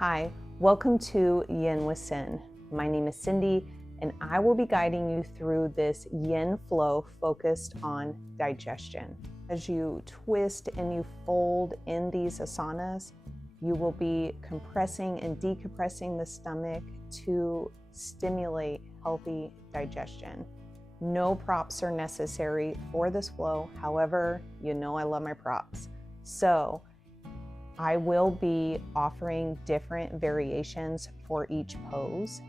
Hi, welcome to Yin with Sin. My name is Cindy, and I will be guiding you through this yin flow focused on digestion. As you twist and you fold in these asanas, you will be compressing and decompressing the stomach to stimulate healthy digestion. No props are necessary for this flow. However, you know I love my props. So I will be offering different variations for each pose.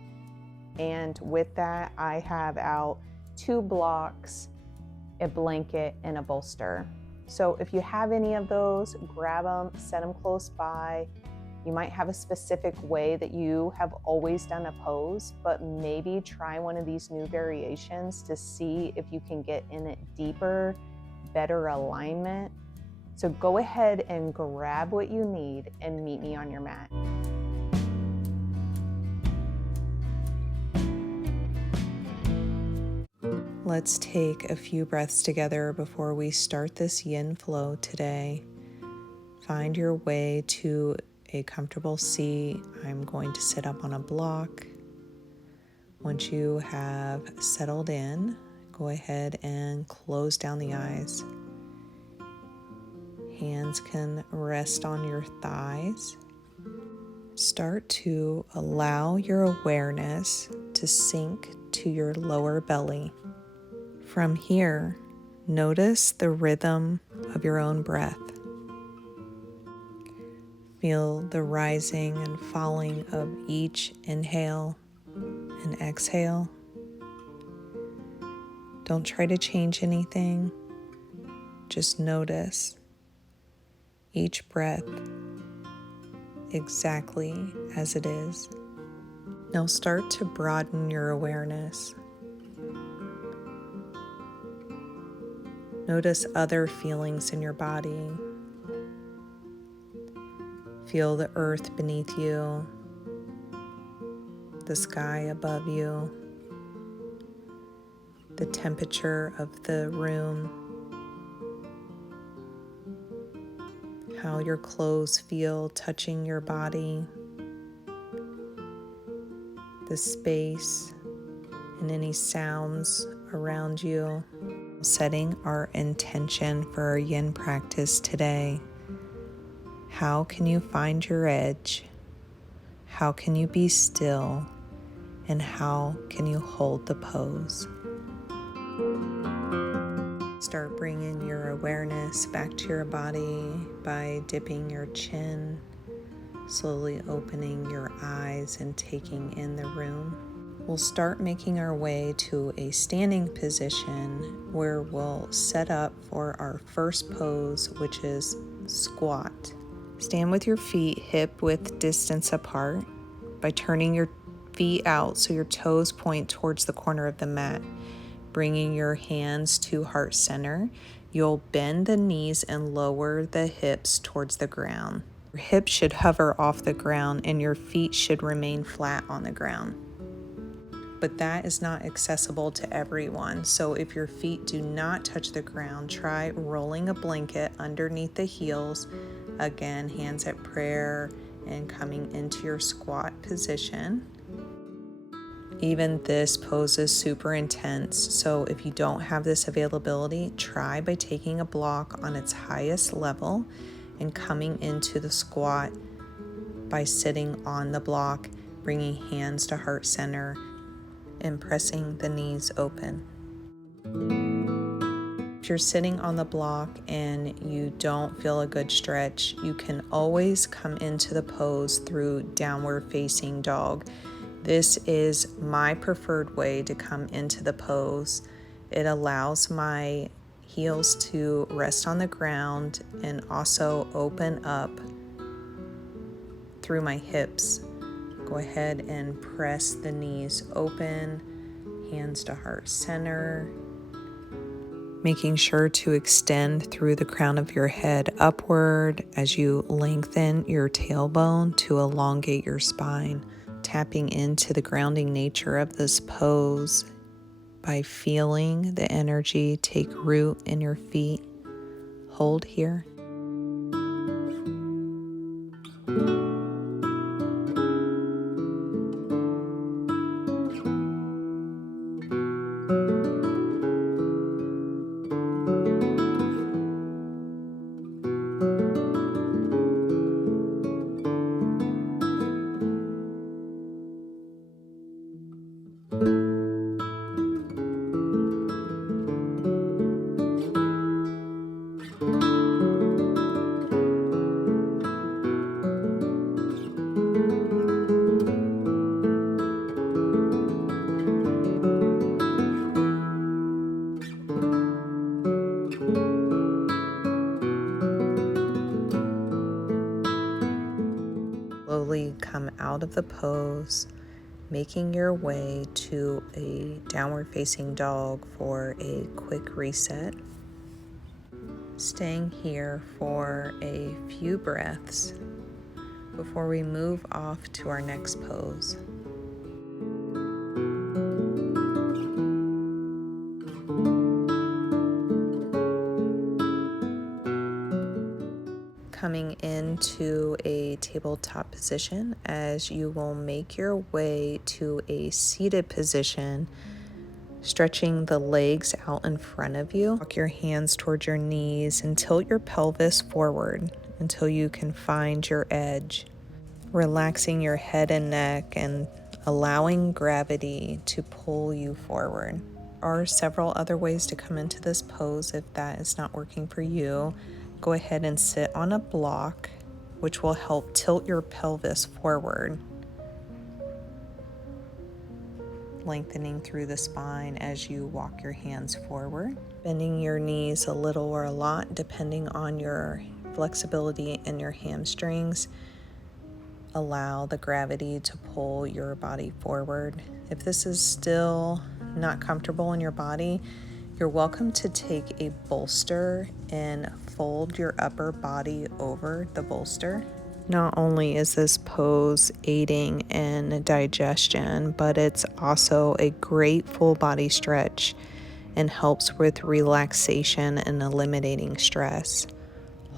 And with that, I have out 2 blocks, a blanket, and a bolster. So if you have any of those, grab them, set them close by. You might have a specific way that you have always done a pose, but maybe try one of these new variations to see if you can get in it deeper, better alignment. So go ahead and grab what you need and meet me on your mat. Let's take a few breaths together before we start this yin flow today. Find your way to a comfortable seat. I'm going to sit up on a block. Once you have settled in, go ahead and close down the eyes. Hands can rest on your thighs. Start to allow your awareness to sink to your lower belly. From here, notice the rhythm of your own breath. Feel the rising and falling of each inhale and exhale. Don't try to change anything. Just notice each breath exactly as it is. Now start to broaden your awareness. Notice other feelings in your body. Feel the earth beneath you, the sky above you, the temperature of the room, how your clothes feel touching your body, the space and any sounds around you. Setting our intention for our yin practice today. How can you find your edge? How can you be still? And how can you hold the pose? Start bringing your awareness back to your body by dipping your chin, slowly opening your eyes and taking in the room. We'll start making our way to a standing position where we'll set up for our first pose, which is squat. Stand with your feet hip width distance apart by turning your feet out so your toes point towards the corner of the mat. Bringing your hands to heart center, you'll bend the knees and lower the hips towards the ground. Your hips should hover off the ground and your feet should remain flat on the ground. But that is not accessible to everyone. So if your feet do not touch the ground, try rolling a blanket underneath the heels. Again, hands at prayer and coming into your squat position. Even this pose is super intense. So if you don't have this availability, try by taking a block on its highest level and coming into the squat by sitting on the block, bringing hands to heart center, and pressing the knees open. If you're sitting on the block and you don't feel a good stretch, you can always come into the pose through downward facing dog. This is my preferred way to come into the pose. It allows my heels to rest on the ground and also open up through my hips. Go ahead and press the knees open, hands to heart center, making sure to extend through the crown of your head upward as you lengthen your tailbone to elongate your spine, tapping into the grounding nature of this pose by feeling the energy take root in your feet. Hold here. slowly come out of the pose, making your way to a downward facing dog for a quick reset. Staying here for a few breaths before we move off to our next pose. Coming into a tabletop position as you will make your way to a seated position, stretching the legs out in front of you. Walk your hands towards your knees and tilt your pelvis forward until you can find your edge. Relaxing your head and neck and allowing gravity to pull you forward. There are several other ways to come into this pose. If that is not working for you, go ahead and sit on a block, which will help tilt your pelvis forward, lengthening through the spine as you walk your hands forward, bending your knees a little or a lot depending on your flexibility in your hamstrings. Allow the gravity to pull your body forward. If this is still not comfortable in your body, you're welcome to take a bolster and fold your upper body over the bolster. Not only is this pose aiding in digestion, but it's also a great full body stretch and helps with relaxation and eliminating stress.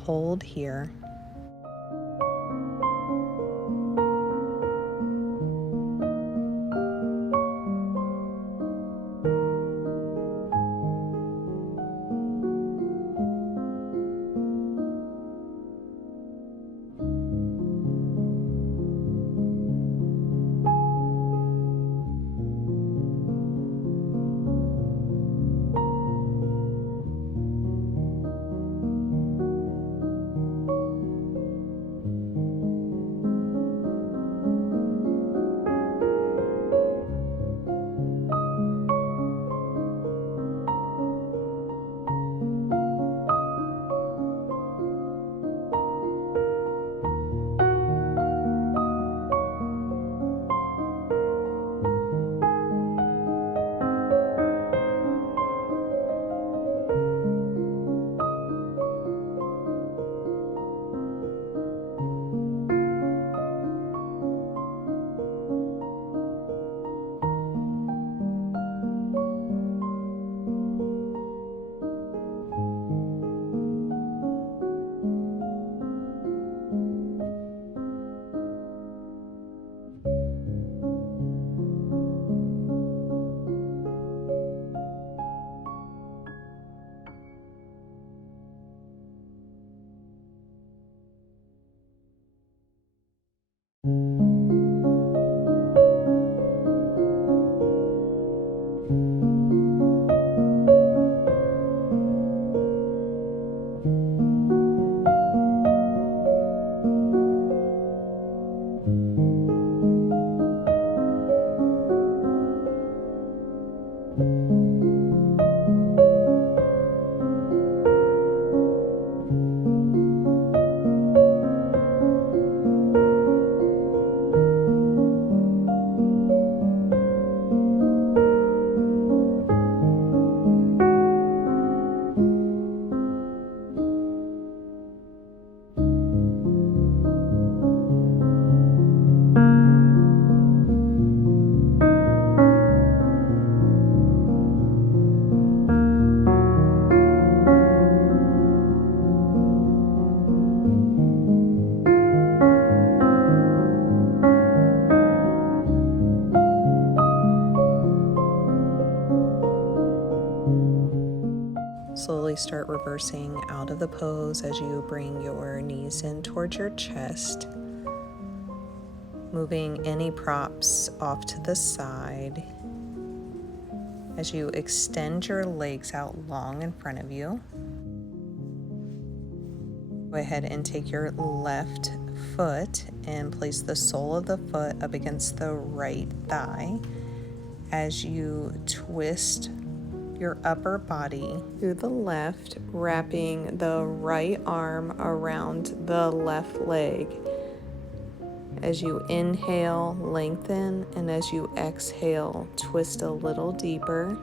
Hold here. Slowly start reversing out of the pose as you bring your knees in towards your chest, moving any props off to the side as you extend your legs out long in front of you. Go ahead and take your left foot and place the sole of the foot up against the right thigh as you twist your upper body through the left, wrapping the right arm around the left leg As you inhale, lengthen, and as you exhale, twist a little deeper.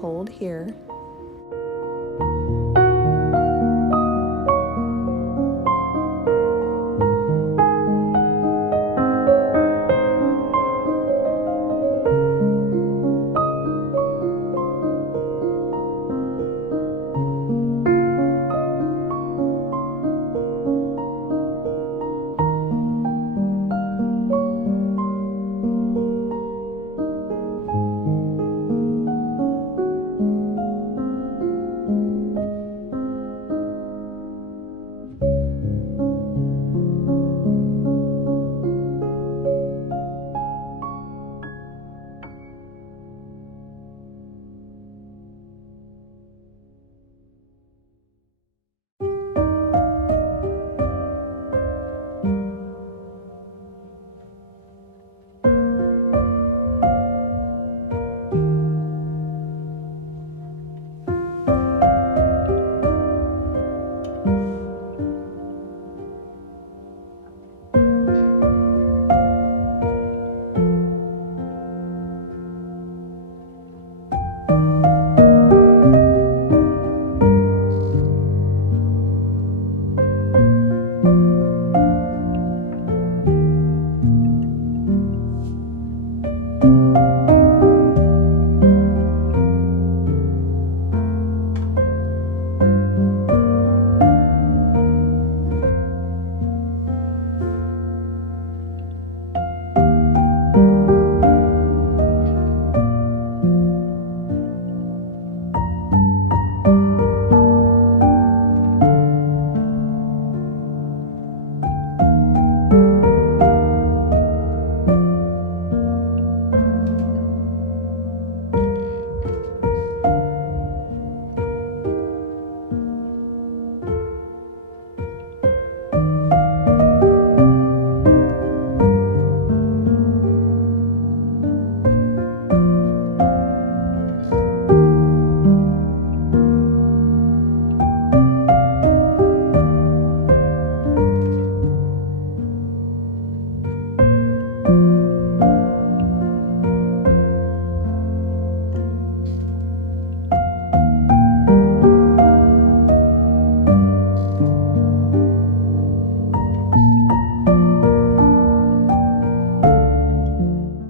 Hold here.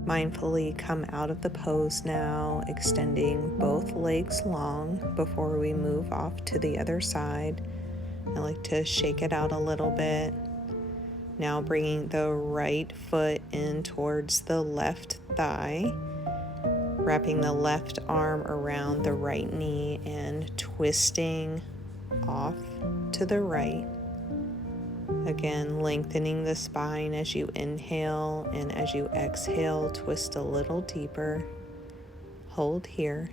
Mindfully come out of the pose now, extending both legs long before we move off to the other side. I like to shake it out a little bit. Now bringing the right foot in towards the left thigh, wrapping the left arm around the right knee and twisting off to the right. Again, lengthening the spine as you inhale, and as you exhale, twist a little deeper. Hold here.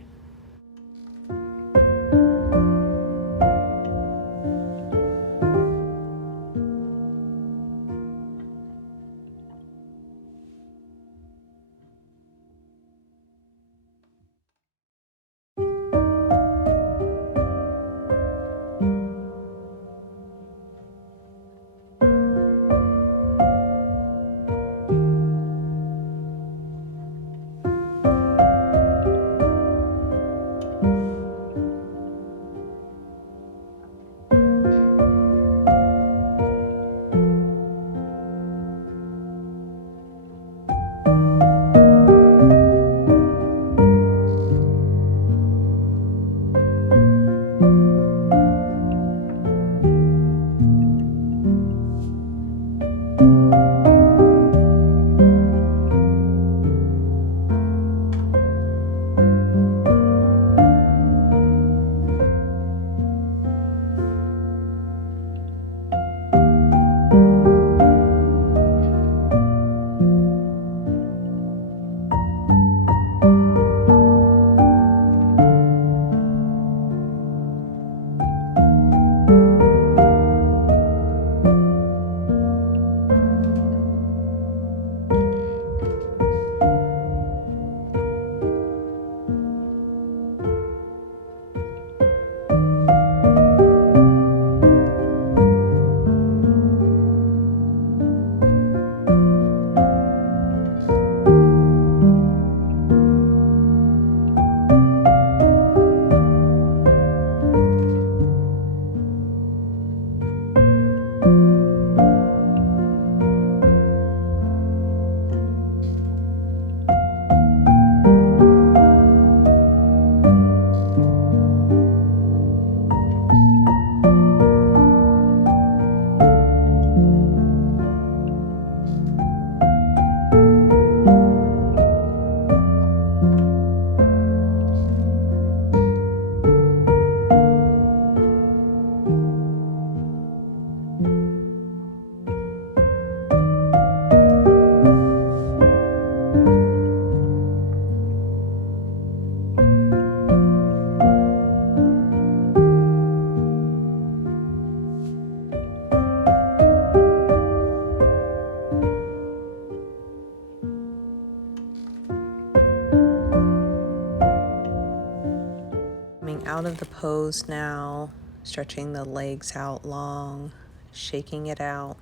out of the pose now, stretching the legs out long, shaking it out.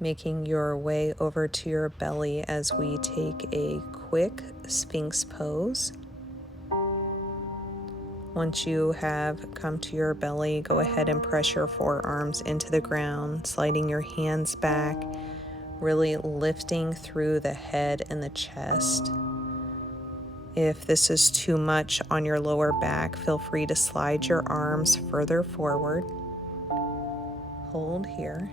Making your way over to your belly as we take a quick Sphinx pose. Once you have come to your belly, go ahead and press your forearms into the ground, sliding your hands back, really lifting through the head and the chest. If this is too much on your lower back, feel free to slide your arms further forward. Hold here.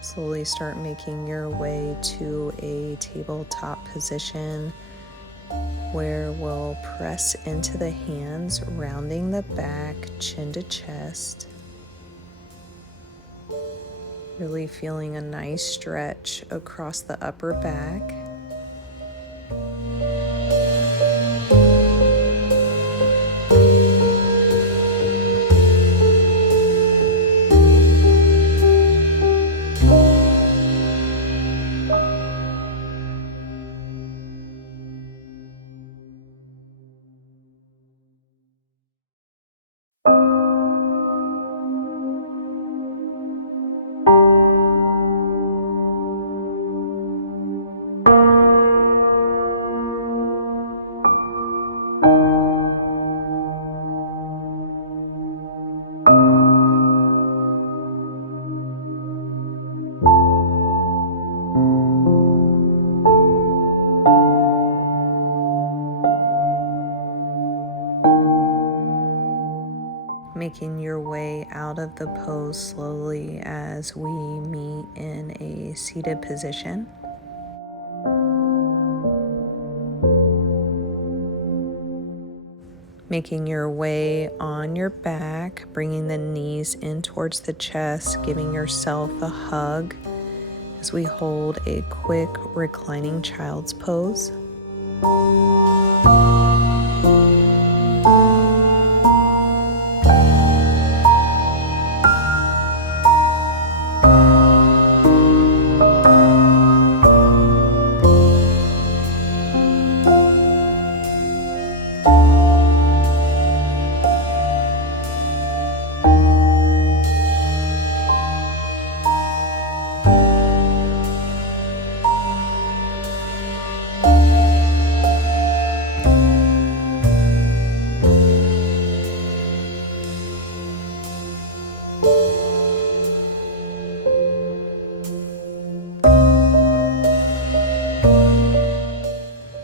Slowly start making your way to a tabletop position where we'll press into the hands, rounding the back, chin to chest. Really feeling a nice stretch across the upper back. Making your way out of the pose slowly as we meet in a seated position. Making your way on your back, bringing the knees in towards the chest, giving yourself a hug as we hold a quick reclining child's pose.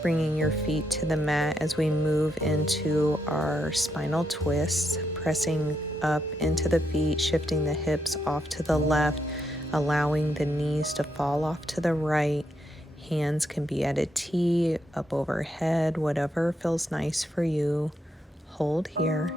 Bringing your feet to the mat as we move into our spinal twists, pressing up into the feet, shifting the hips off to the left, allowing the knees to fall off to the right. Hands can be at a T, up overhead, whatever feels nice for you. Hold here.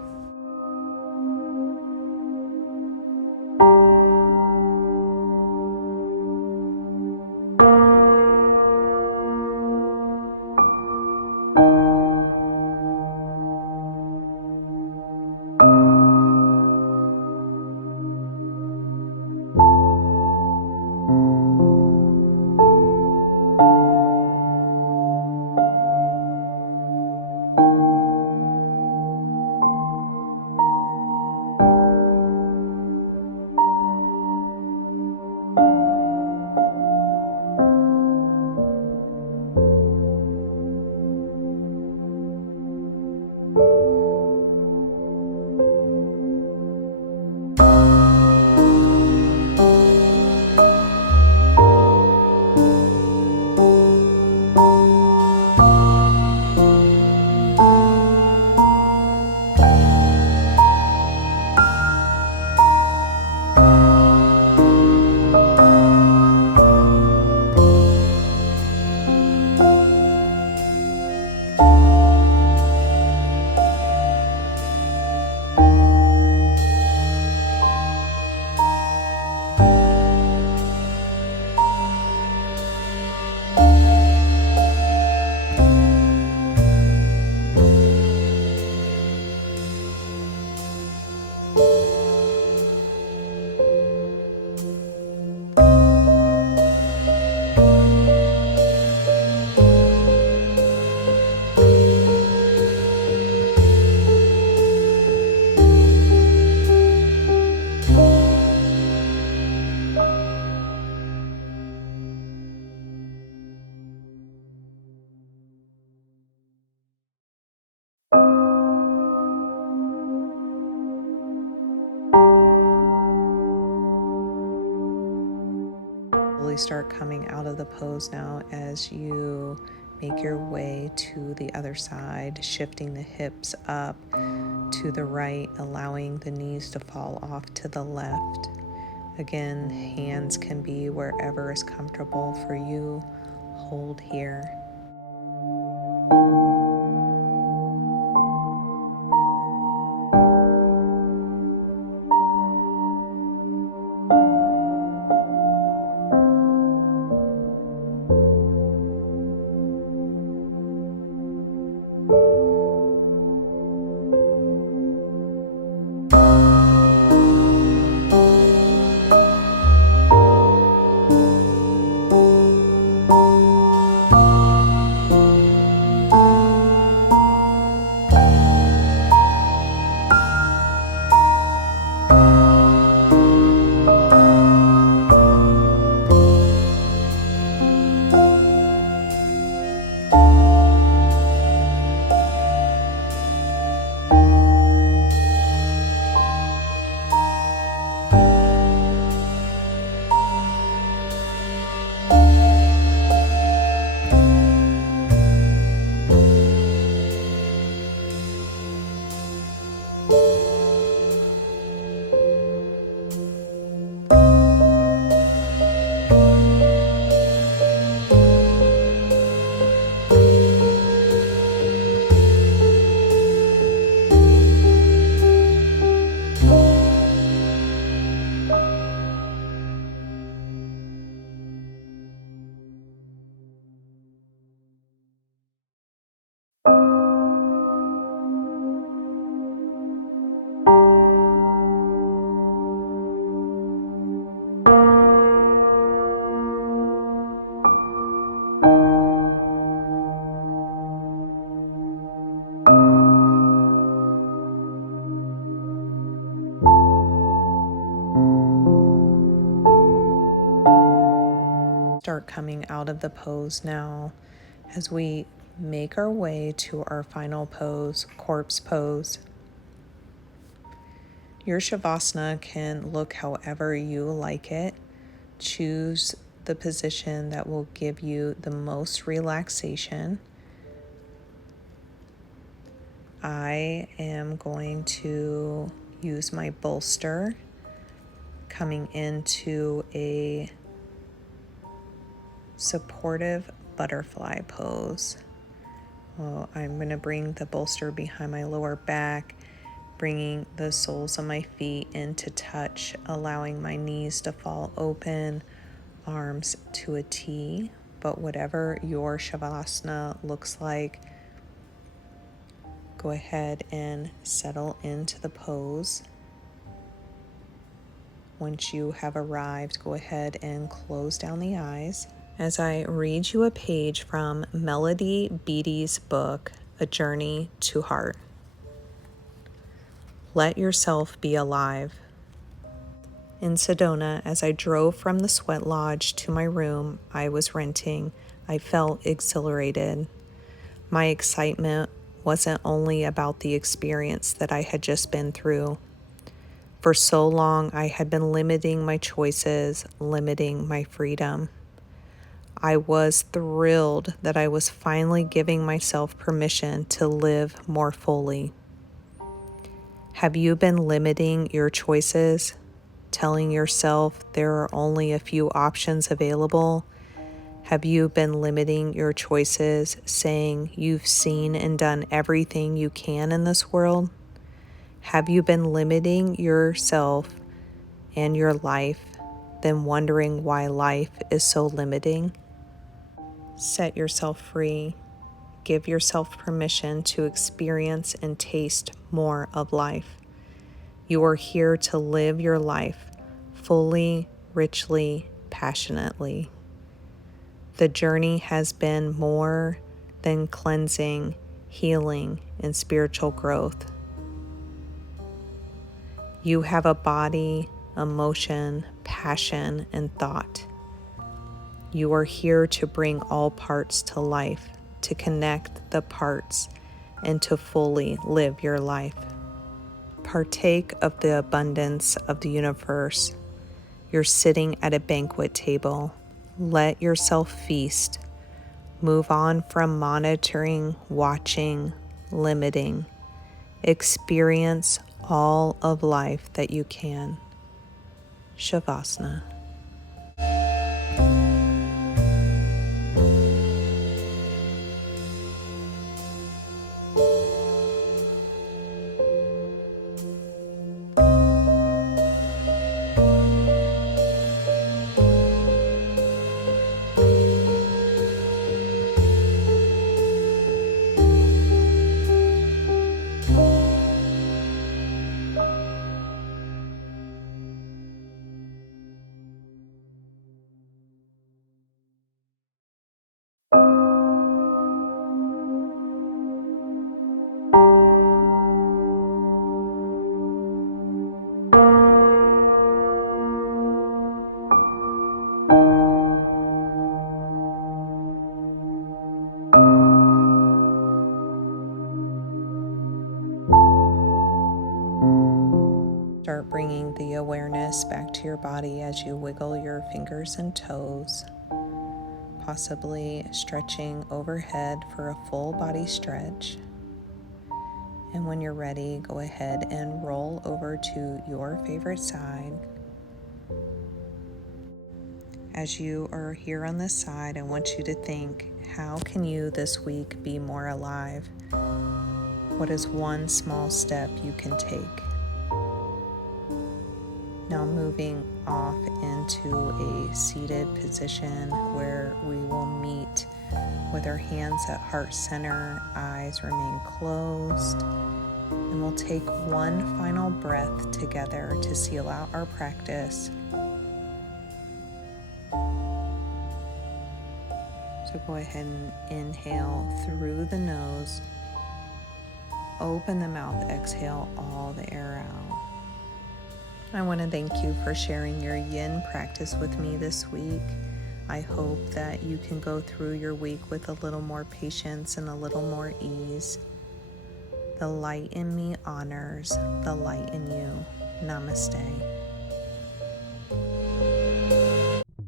start coming out of the pose now as you make your way to the other side, shifting the hips up to the right, allowing the knees to fall off to the left. Again, hands can be wherever is comfortable for you. Hold here. Start coming out of the pose now as we make our way to our final pose, corpse pose. Your Shavasana can look however you like it. Choose the position that will give you the most relaxation. I am going to use my bolster, coming into a supportive butterfly pose. I'm going to bring the bolster behind my lower back, bringing the soles of my feet into touch, allowing my knees to fall open, arms to a T. But whatever your Shavasana looks like, go ahead and settle into the pose. Once you have arrived, go ahead and close down the eyes as I read you a page from Melody Beattie's book, A Journey to Heart. Let yourself be alive. In Sedona, as I drove from the sweat lodge to my room I was renting, I felt exhilarated. My excitement wasn't only about the experience that I had just been through. For so long, I had been limiting my choices, limiting my freedom. I was thrilled that I was finally giving myself permission to live more fully. Have you been limiting your choices, telling yourself there are only a few options available? Have you been limiting your choices, saying you've seen and done everything you can in this world? Have you been limiting yourself and your life, then wondering why life is so limiting? Set yourself free. Give yourself permission to experience and taste more of life. You are here to live your life fully, richly, passionately. The journey has been more than cleansing, healing, and spiritual growth. You have a body, emotion, passion, and thought. You are here to bring all parts to life, to connect the parts, and to fully live your life. Partake of the abundance of the universe. You're sitting at a banquet table. Let yourself feast. Move on from monitoring, watching, limiting. Experience all of life that you can. Savasana. Start bringing the awareness back to your body as you wiggle your fingers and toes, possibly stretching overhead for a full body stretch. And when you're ready, go ahead and roll over to your favorite side. As you are here on this side, I want you to think, how can you this week be more alive? What is one small step you can take? Now moving off into a seated position where we will meet with our hands at heart center, eyes remain closed, and we'll take one final breath together to seal out our practice. So go ahead and inhale through the nose, open the mouth, exhale all the air out. I want to thank you for sharing your yin practice with me this week. I hope that you can go through your week with a little more patience and a little more ease. The light in me honors the light in you. Namaste.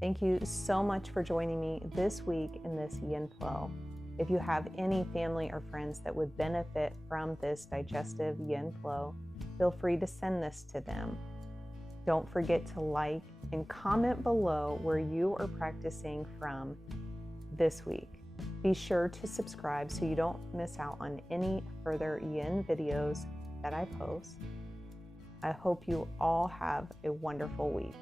Thank you so much for joining me this week in this yin flow. If you have any family or friends that would benefit from this digestive yin flow, feel free to send this to them. Don't forget to like and comment below where you are practicing from this week. Be sure to subscribe so you don't miss out on any further yin videos that I post. I hope you all have a wonderful week.